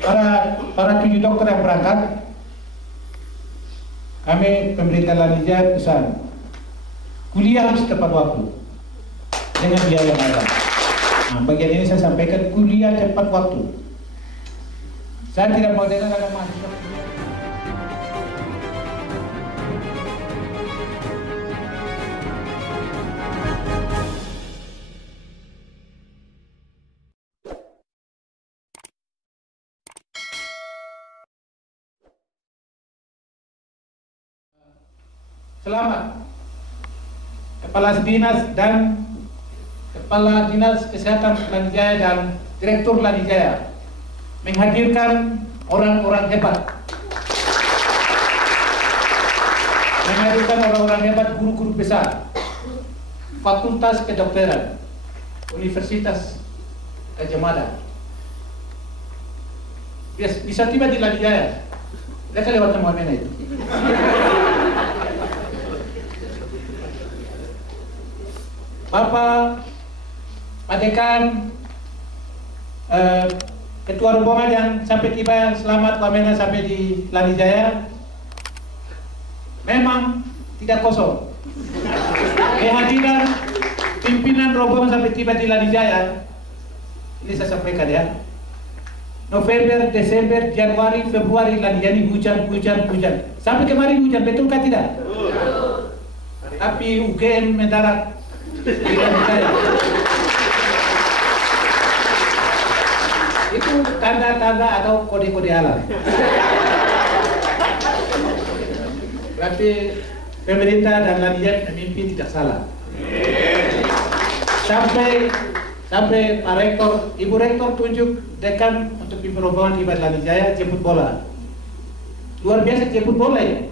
para 7 dokter yang berangkat, kami pemerintah Lanijaya pesan kuliah harus tepat waktu dengan biaya yang ada. Nah, bagian ini saya sampaikan kuliah tepat waktu. Saya tidak mau dengar ada mahasiswa kuliah. Selamat Kepala Dinas dan Kepala Dinas Kesehatan Lanijaya dan Direktur Lanijaya menghadirkan orang-orang hebat, guru-guru besar Fakultas Kedokteran Universitas Gadjah Mada. Bisa tiba di Lanijaya, mereka lewat Muhammadiyah itu. Bapak Padekan, Ketua Rombongan yang sampai tiba selamat wamena sampai di Lanijaya, memang tidak kosong. Kehadiran pimpinan rombongan sampai tiba di Lanijaya, ini saya sampaikan ya. November, Desember, Januari, Februari Lanijaya ini hujan. Sampai kemarin hujan, betulkah tidak? Betul. Tapi UGM mendarat. Itu tanda-tanda atau kode-kode alam. Berarti pemerintah dan Lanijaya memimpin tidak salah. Sampai Pak Rektor, Ibu Rektor tunjuk dekan untuk pimpin rombongan tiba di Lanijaya jemput bola. Luar biasa jemput bola ya.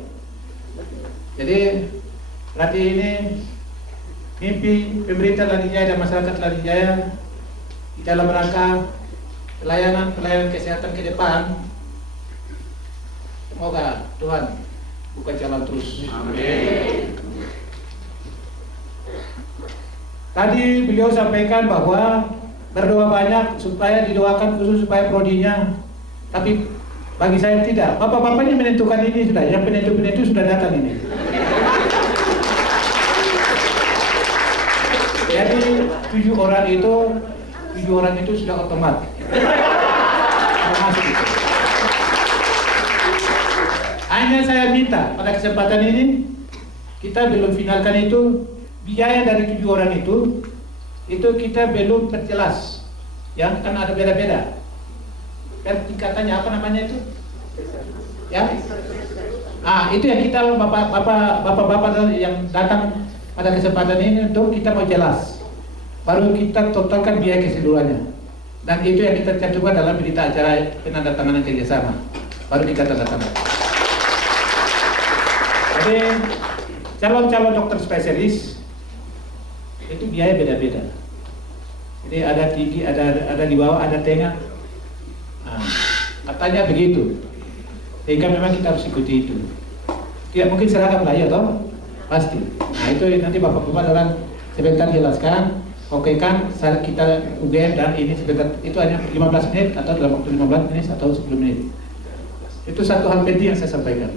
Jadi berarti ini mimpi pemerintah Lanijaya dan masyarakat Lanijaya di dalam rangka pelayanan kesehatan ke depan. Semoga Tuhan buka jalan terus. Amin. Tadi beliau sampaikan bahwa berdoa banyak supaya didoakan khusus supaya prodinya. Tapi bagi saya tidak. Bapak-bapaknya menentukan ini sudah. Yang penentu-penentu sudah datang ini. Jadi 7 orang itu sudah otomatis. Hanya saya minta pada kesempatan ini kita belum finalkan itu biaya dari 7 orang itu kita belum perjelas, ya kan ada beda-beda. Tingkatannya apa namanya itu? Ya, itu yang kita bapak-bapak yang datang pada kesempatan ini untuk kita mau jelas, baru kita totalkan biaya keseluruhannya, dan itu yang kita cantumkan dalam berita acara penandatanganan kerjasama, baru kita tanda tangan. Jadi calon-calon dokter spesialis itu biaya beda-beda. Jadi ada tinggi, ada di bawah, ada tengah. Katanya begitu. Sehingga memang kita harus ikuti itu. Tidak mungkin seragam lah ya toh? Pasti. Nah itu nanti Bapak-Bapak dalam sebentar jelaskan. Oke kan, kita UGM dan ini sebentar, itu hanya 15 menit atau dalam waktu 15 menit atau 10 menit. Itu satu hal penting yang saya sampaikan.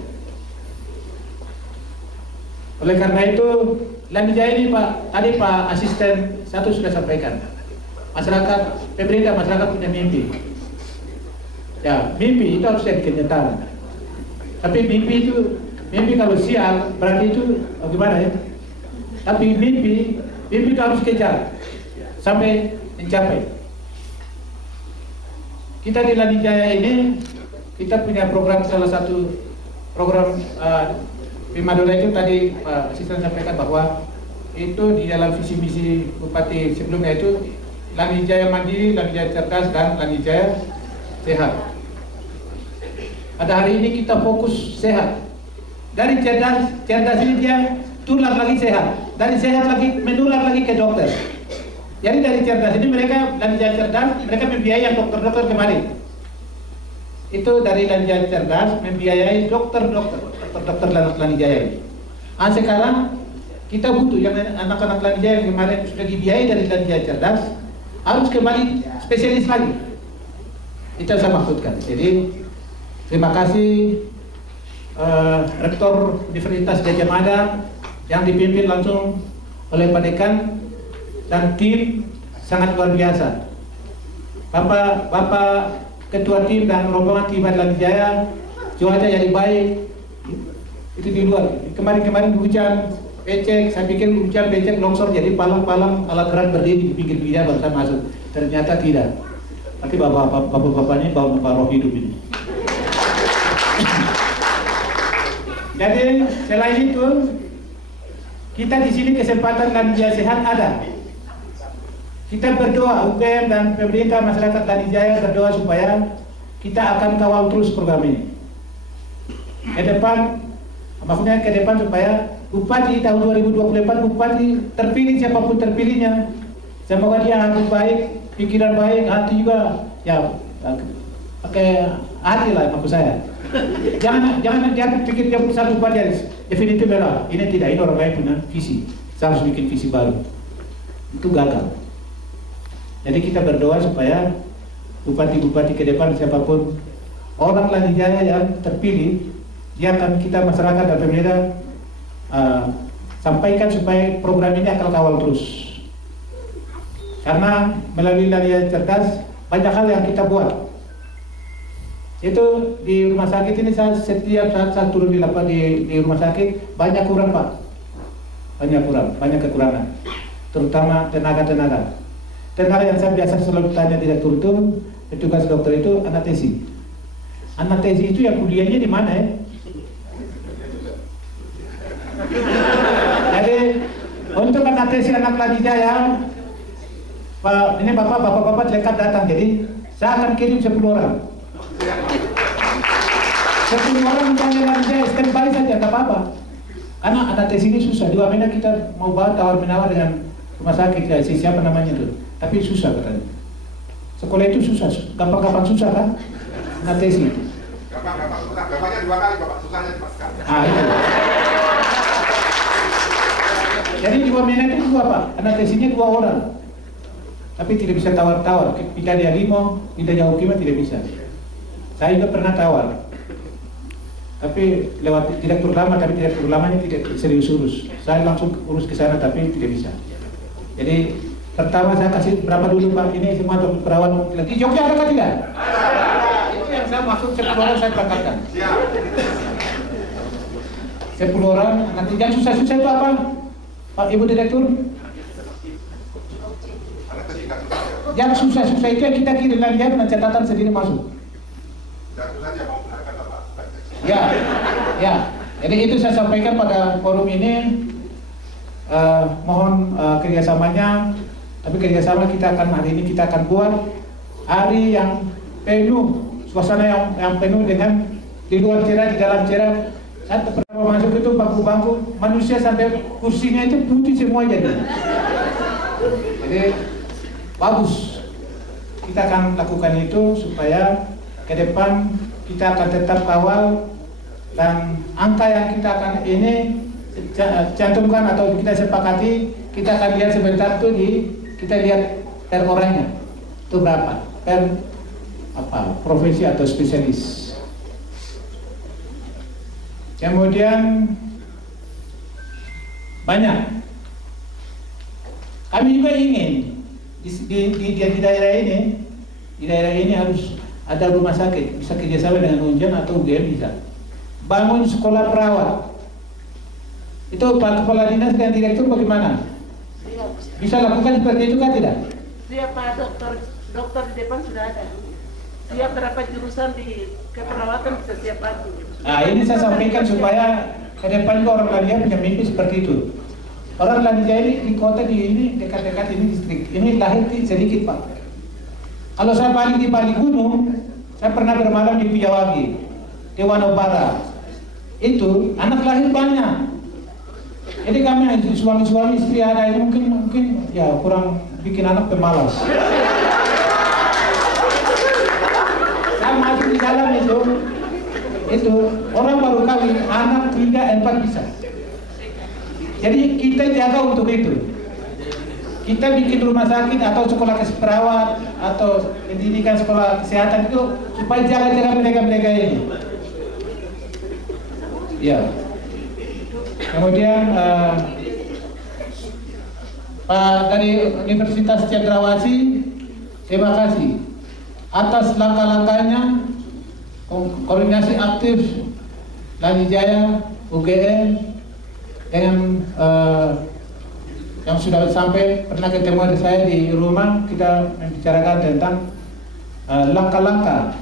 Oleh karena itu, Lanijaya ini tadi Pak Asisten satu sudah sampaikan. Masyarakat, pemerintah, masyarakat punya mimpi. Ya, mimpi itu harus jadi kenyataan. Tapi mimpi kalau sial, berarti itu bagaimana ya? Tapi mimpi itu harus kejar sampai mencapai. Kita di Lanijaya ini, kita punya program, salah satu program Primadona itu tadi Pak Asisten sampaikan bahwa itu di dalam visi misi Bupati sebelumnya itu Lanijaya Mandiri, Lanijaya Cerdas, dan Lanijaya Sehat. Pada hari ini kita fokus sehat. Dari cerdas ini dia tular lagi sehat. Dari sehat lagi menular lagi ke dokter. Jadi dari cerdas ini mereka Lanijaya Cerdas, mereka membiayai dokter-dokter kemarin. Itu dari Lanijaya Cerdas membiayai dokter-dokter Lanijaya ini. Sekarang kita butuh yang anak-anak Lanijaya yang kemarin sudah dibiayai dari Lanijaya Cerdas harus kembali spesialis lagi. Itu yang saya maksudkan. Jadi terima kasih Rektor Universitas Gadjah Mada yang dipimpin langsung oleh Pak Dekan dan tim sangat luar biasa. Bapak Ketua tim dan rombongan tim Adlan Jaya, cuaca jadi baik. Itu di luar. Kemarin hujan, becek. Saya pikir hujan, becek, longsor, jadi palang-palang alat berat berdiri di pinggir-pinggirnya baru saya masuk. Ternyata tidak. Tapi bapak-bapaknya bawa roh hidup ini. Jadi selain itu, kita di sini kesempatan Lanijaya sehat ada. Kita berdoa, UGM dan pemerintah masyarakat Lanijaya berdoa supaya kita akan kawal terus program ini. Ke depan, maksudnya ke depan supaya Bupati tahun 2024 Bupati terpilih siapapun terpilihnya, semoga dia hati baik, pikiran baik, hati juga ya pakai hati lah maksud saya. Jangan pikir dia satu bupati definitif merah. Ini tidak, ini orang lain punya visi. Saya harus bikin visi baru. Itu gagal. Jadi kita berdoa supaya bupati-bupati ke depan siapapun orang Lanijaya yang terpilih, dia akan kita masyarakat dan pemerintah sampaikan supaya program ini akan kawal terus. Karena melalui Lanijaya Cerdas banyak hal yang kita buat. Itu di rumah sakit ini setiap saat saya turun di rumah sakit banyak kurang Pak, banyak kekurangan, terutama tenaga yang saya biasa selalu tanya direktur itu, petugas dokter itu anestesi. Anestesi itu yang kuliahnya di mana ya? Jadi untuk anestesi anak Lanijaya, Pak, ini bapak lekat datang, jadi saya akan kirim 10 orang. 10 orang misalnya Lanijaya standby saja, tak apa-apa. Karena anestesi ini susah. Di Wamena kita mau bawa tawar-menawar dengan rumah sakit, ya, siapa namanya itu. Tapi susah katanya. Sekolah itu susah, gampang-gampang susah kan? Anestesi itu. Gampang-gampang susah, gampangnya 2 kali Bapak, susahnya cuma sekali. Itu. Jadi di Wamena itu 2 Pak, anestesinya 2 orang. Tapi tidak bisa tawar-tawar, kita dia 5, kita jauh kima tidak bisa. Saya juga pernah tawar, tapi lewat direktur lama, tapi direktur lamanya tidak serius urus. Saya langsung urus ke sana, tapi tidak bisa. Jadi pertama saya kasih berapa dulu Pak, ini semua perawat di Jogja ada tidak? Itu yang saya maksud 10 orang saya berangkatkan. 10 orang, nanti yang susah-susah itu apa? Pak Ibu Direktur? Yang susah-susah itu yang kita kirim lagi dengan catatan sendiri masuk. Ya. Jadi itu saya sampaikan pada forum ini. Mohon kerjasamanya. Tapi kerjasama kita akan hari ini kita akan buat hari yang penuh, suasana yang penuh dengan di luar cerah, di dalam cerah. Saat pertama masuk itu bangku-bangku manusia sampai kursinya itu putih semua jadi bagus. Kita akan lakukan itu supaya ke depan kita akan tetap kawal dan angka yang kita akan ini cantumkan atau kita sepakati, kita akan lihat sebentar tuh kita lihat per orangnya itu berapa, per profesi atau spesialis. Kemudian banyak kami juga ingin di daerah ini harus ada rumah sakit, bisa kerjasama dengan Unjan atau UGM, bisa bangun sekolah perawat. Itu Pak Kepala Dinas dan Direktur bagaimana? Bisa lakukan seperti itu kan tidak? Siap Pak, dokter di depan sudah ada. Siap berapa jurusan di keperawatan bisa siap lagi. Ini saya sampaikan supaya ke depan orang Lanijaya punya mimpi seperti itu. Orang Lanijaya ini di kota ini dekat-dekat ini distrik. Ini lahir sedikit Pak. Kalau saya balik di Bali Gunung, saya pernah bermalam di Piyawagi, di Wanobara. Itu anak lahir banyak. Jadi kami suami-suami istri ada ini mungkin ya kurang bikin anak pemalas. Saya masuk di dalam itu orang baru kawin anak 3-4 bisa. Jadi kita jaga untuk itu. Kita bikin rumah sakit atau sekolah perawat atau pendidikan sekolah kesehatan itu supaya jaga-jaga mereka ini. Ya. Kemudian dari Universitas Cendrawasih, terima kasih atas langkah-langkahnya, koordinasi aktif Lani Jaya, UGM dengan yang sudah sampai pernah ketemu saya di rumah, kita membicarakan tentang langkah-langkah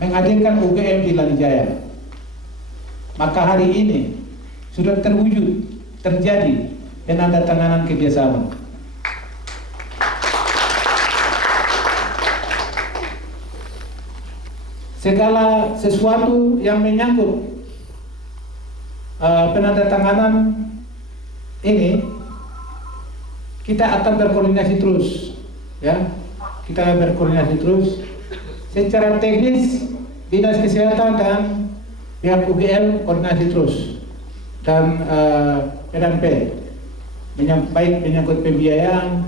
menghadirkan UGM di Lani Jaya. Maka hari ini sudah terwujud, terjadi penandatanganan kerjasama. Segala sesuatu yang menyangkut penandatanganan ini, kita akan berkoordinasi terus, ya. Kita berkoordinasi terus secara teknis, dinas kesehatan dan pihak UGM koordinasi terus, dan PDP menyangkut pembiayaan,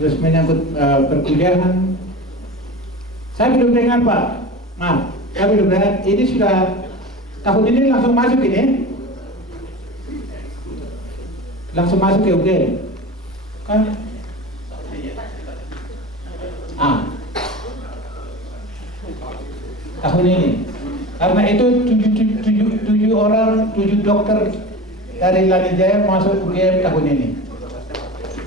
terus menyangkut perkuliahan. Saya belum dengar Pak, saya belum dengar. Ini sudah tahun ini langsung masuk ini, langsung masuk ke UGM, kan? Tahun ini. Karena itu 7 dokter dari Lani Jaya masuk UGM tahun ini.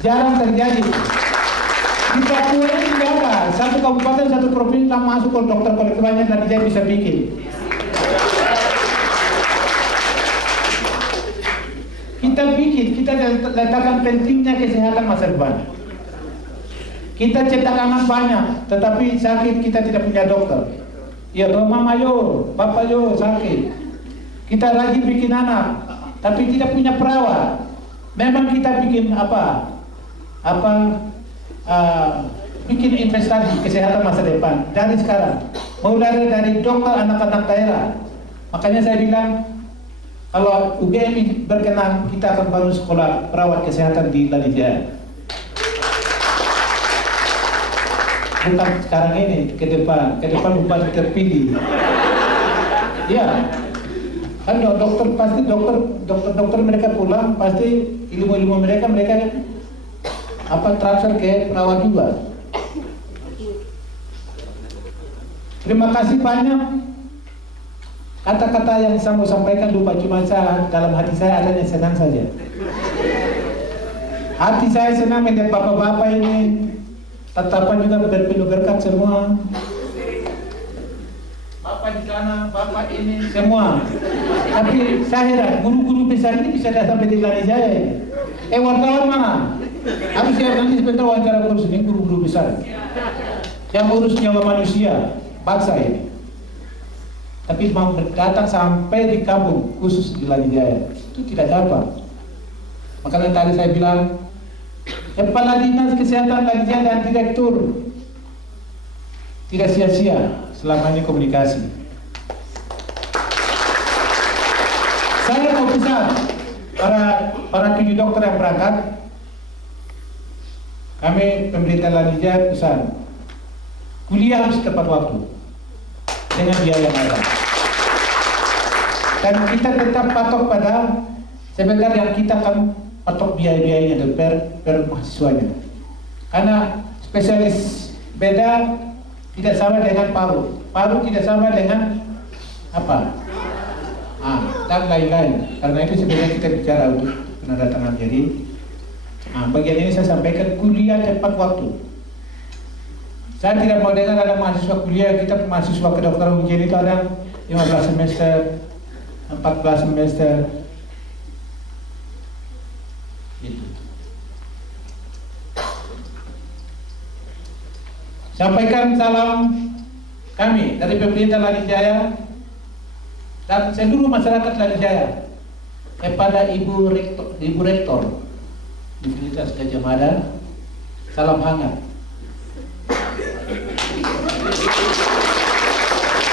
Jarang terjadi. Di Papua ini tidak ada. Satu kabupaten, satu provinsi yang masuk ke dokter kolektifnya Lani Jaya bisa bikin. Kita bikin, kita letakkan pentingnya kesehatan masa depan. Kita cetak anak banyak, tetapi sakit kita tidak punya dokter. Ya, mama yo, papa yo sakit. Kita rajin bikin anak, tapi tidak punya perawat. Memang kita bikin bikin investasi kesehatan masa depan dari sekarang. Mulai dari dokter anak-anak daerah. Makanya saya bilang, kalau UGM berkenan, kita akan bangun sekolah perawat kesehatan di Lani Jaya. Bukan sekarang ini, ke depan bupati terpilih. Ya, kan dokter pasti dokter mereka pulang, pasti ilmu mereka transfer ke perawat juga. Terima kasih banyak. Kata-kata yang saya mau sampaikan lupa, cuma dalam hati saya adanya senang saja. Hati saya senang melihat bapak-bapak ini. Tatapan juga penuh berkat semua. Bapak di sana, bapak ini, semua. Tapi saya heran, guru-guru besar ini bisa datang sampai di Lani Jaya. Wartawan mana? Harus ya nanti sebentar wawancara kursus ini guru-guru besar. Yang urus nyawa manusia, bangsa ini. Tapi mau datang sampai di kampung khusus di Lani Jaya, itu tidak dapat. Makanya tadi saya bilang, Kepala Dinas Kesehatan Lani Jaya dan Direktur tidak sia-sia selama ini komunikasi. Saya mau pesan para 7 dokter yang berangkat, kami pemerintah Lani Jaya pesan, kuliah harus tepat waktu dengan biaya yang ada. Dan kita tetap patok pada sebenarnya yang kita akan patok biaya-biayanya per mahasiswanya. Karena spesialis beda tidak sama dengan paru. Paru tidak sama dengan dan lain-lain. Karena itu sebenarnya kita bicara untuk penandatangan. Jadi bagian ini saya sampaikan kuliah tepat waktu. Saya tidak mau dengar ada mahasiswa kuliah, kita mahasiswa kedokteran ujian itu ada 15 semester, 14 semester. Sampaikan salam kami dari pemerintah Lani Jaya dan seluruh masyarakat Lani Jaya kepada Ibu Rektor Universitas Gadjah Mada. Salam hangat.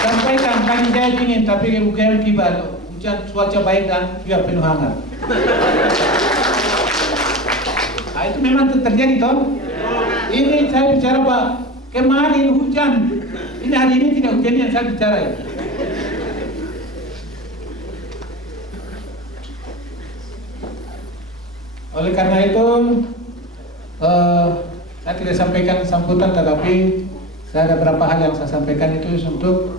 Sampaikan Lani Jaya dingin, tapi UGM tiba, hujan, cuaca baik dan juga penuh hangat. Itu memang terjadi toh. Ini saya bicara Pak, Kemarin hujan. Ini hari ini tidak hujan yang saya bicara ya. Oleh karena itu saya tidak sampaikan sambutan, tetapi saya ada beberapa hal yang saya sampaikan itu untuk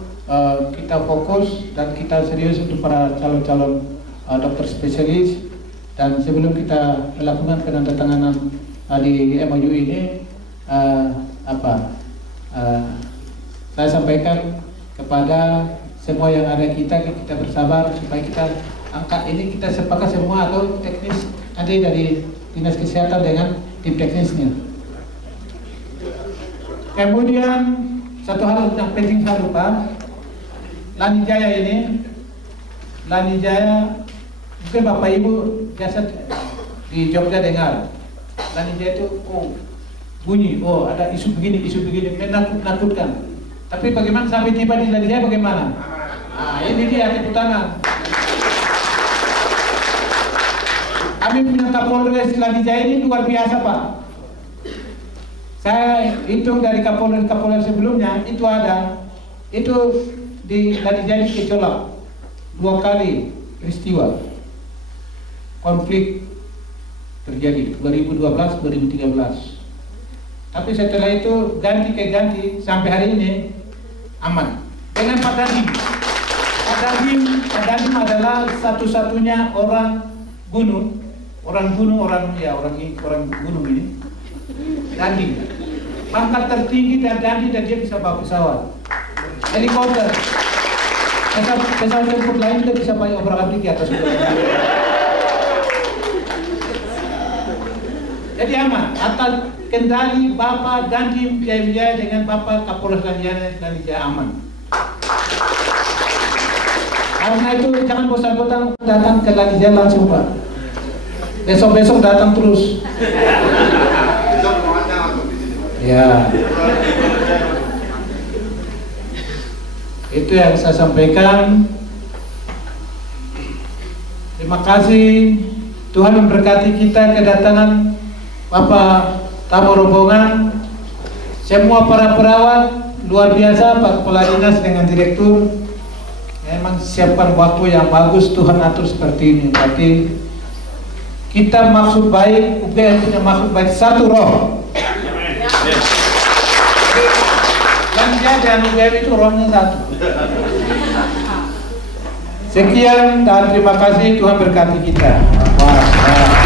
kita fokus dan kita serius untuk para calon-calon dokter spesialis. Dan sebelum kita melakukan penandatanganan di MOU ini, saya sampaikan kepada semua yang ada kita bersabar supaya kita angkat ini, kita sepakat semua atau teknis nanti dari dinas kesehatan dengan tim teknisnya. Kemudian satu hal yang penting saya lupa, Lanijaya ini, Lanijaya mungkin Bapak Ibu biasa di Jogja dengar, Lanijaya itu bunyi, ada isu begini, menakut-nakutkan. Tapi bagaimana sampai tiba di Lanijaya bagaimana? Nah, ini dia tepuk tangan. Kami punya Kapolres Lanijaya ini luar biasa, Pak. Saya hitung dari Kapolres sebelumnya itu ada, itu di Lanijaya gejolak 2 kali peristiwa konflik terjadi 2012, 2013. Tapi setelah itu ganti ke ganti sampai hari ini aman. Dengan Pak Dandim. Pak Dandim adalah satu-satunya orang gunung ini. Dandim. Pangkat tertinggi dan Dandim, dan dia bisa bawa pesawat. Helikopter. Pesawat tempur lain dia bisa pakai obrak-abrik di atas. Jadi aman, atas kendali Bapak Dandim Jaya dengan Bapak Kapolres Lanijaya aman. Karena itu jangan bosan-bosan datang ke Lanijaya langsung, Pak. Besok-besok datang terus. Ya. Itu yang saya sampaikan. Terima kasih. Tuhan memberkati kita kedatangan Bapak tamu rombongan, semua para perawat luar biasa, Pak Kepala Dinas dengan Direktur. Memang siapkan waktu yang bagus, Tuhan atur seperti ini. Berarti kita maksud baik, UGM punya maksud baik, satu roh. Lanijaya dan UGM itu rohnya satu. Sekian dan terima kasih, Tuhan berkati kita. Wah.